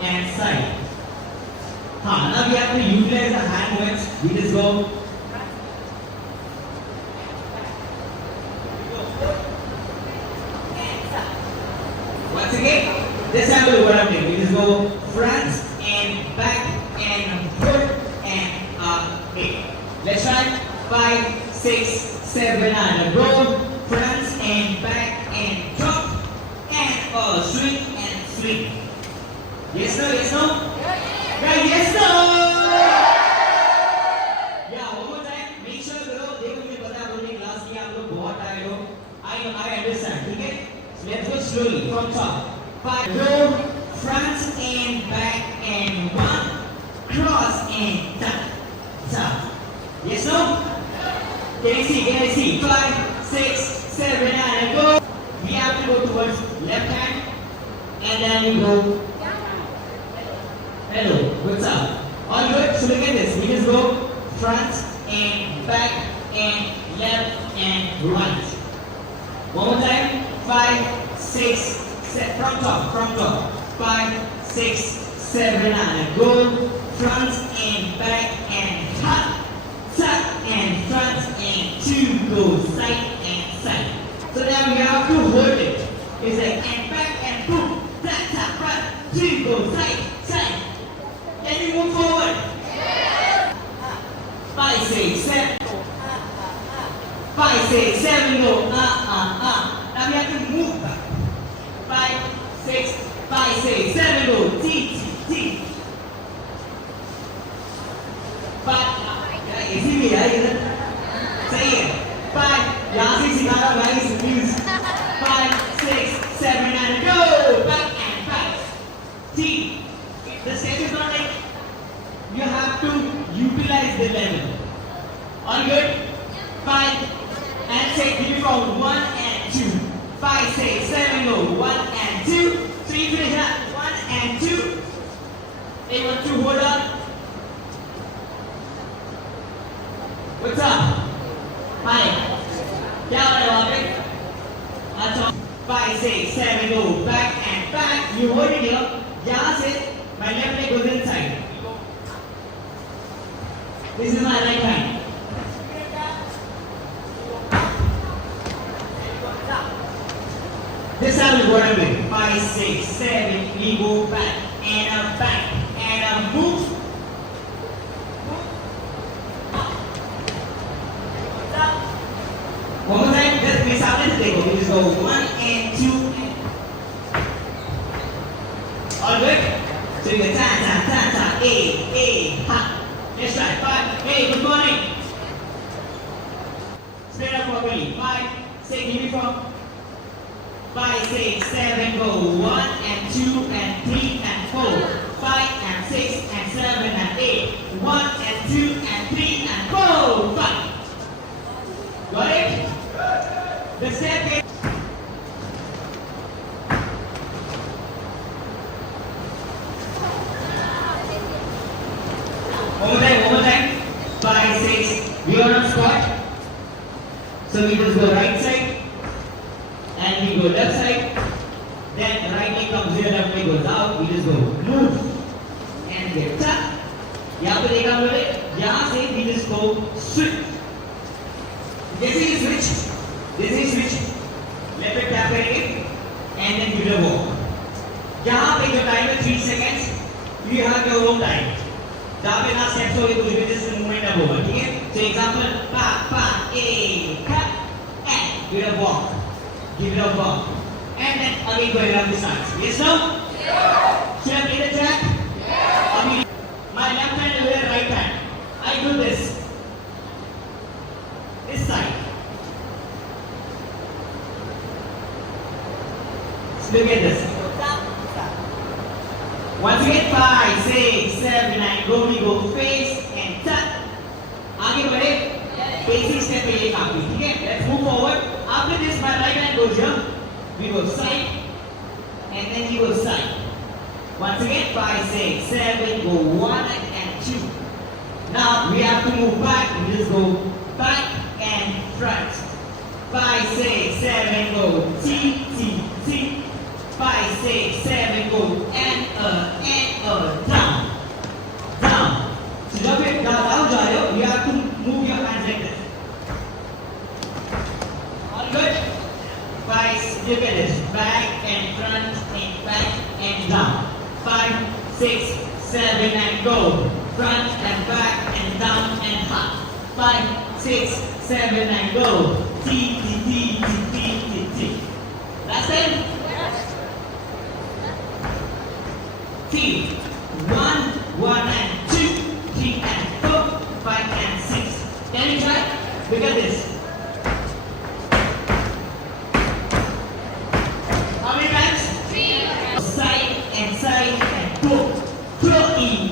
and side. Now we have to utilize the hand movements. We just go. Once again, this time we'll what I'm doing. We just go front and back and forth and up. Let's try 5, 6, 7, and go. Front and back and drop and swing and swing. Yes, no, yes, no? Right, yes, no? Yeah, one more time. Make sure करो. देखो मुझे पता है बोलने class की आप लोग बहुत टायर्ड हो. I understand. ठीक है? So let's go slowly from top. 5, go front and back and 1, cross and tap, tap. Yes, no? Can you see? Can you see? 5, 6, 7, and go. We have to go towards left hand and then we go. Hello, what's up? All good? So look at this. We just go front and back and left and right. One more time. 5, 6, 7. From top. 5, 6, 7, and go. Front and back and tuck, tuck and front and 2 go side and side. So now we have to hold it. It's like and back and boom, tap tap front, 2 go side, side. Can you move forward? 5, 6, 7. 5, 6, 7 go. Now we have to move back. 5, 6, 7 go. T, T, T. 5. इसी में यार इधर सही है. 5. यहाँ से सिखा रहा हूँ भाई please. 5, 6, 7 and go back and back. T. The step is not like you have to utilize the level. All good? 5 and 6. Give me from 1 and 2. 5, 6, 7 go. 1 and 2. 3 finish that. 1 and 2. Anyone to hold on? What's up? Hi. क्या हो रहा है वहाँ पे? अच्छा. 5, 6, 7 go back and back. You hold it here. यहाँ से my left leg goes inside. This is my right hand. This time is what I'm doing. 5, 6, 7. We go back and move. One more time, just miss out and take. We just go 1 and 2. All good? So you go ta ta ta ta, ha. Let's try. 5. Hey, good morning. Straight up properly. 5, 6, give me from 5, 6, 7, go 1 and 2 and 3 and 4. 5 and 6 and 7 and 8. 1 and 2 and 3 and 4. 5. Got it? The step is one more time. 5, 6. We are on squat. So we just go right side and we go left side. Then right leg comes here, left leg goes out. We just go move and get tuck. यहाँ पे देखा हम लोगों ने यहाँ से we just go switch. जैसे ही switch, left leg tap करेंगे and then give it a walk. यहाँ पे जो time है 3 seconds, you have your own time. जहाँ पे ना steps हो गए कुछ भी just movement अब होगा, ठीक है? So example, pa, cut, and give it a walk, and then again go around the sides. Yes, no? Yeah. Should I play the track? Yeah. My left hand will wear right hand. I do this side. So look at this. Once again, 5, 6, 7, and go. We go face and tuck. आगे बढ़े. Basic step पे ये काफी, ठीक है? Let's move forward. After this, my right hand goes here. We go side, and then he goes side. Once again, 5, 6, 7, go 1 and 2. Now we have to move back. We just go back and front. 5, 6, 7, go T, T, T. 5, 6, 7, go and 6, 7, and go. Front and back and down and up. 5, 6, 7, and go. T, T, T, T, T, T, T. Last time? T. 1, 1 and 2, 3 and 4, 5 and 6. Can you try? Look at this. How many times? 3. Side and go. Throw in.